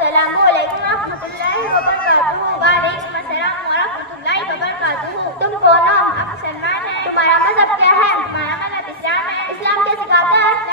السلام علیکم ورحمۃ اللہ وبرکاتہ۔ وعلیکم السلام ورحمۃ اللہ وبرکاتہ۔ تم کون ہو؟ آپ مسلمان ہیں؟ تمہارا مذہب کیا ہے؟ تمہارا مذہب اسلام ہے۔ اسلام کیا سکھاتا ہے؟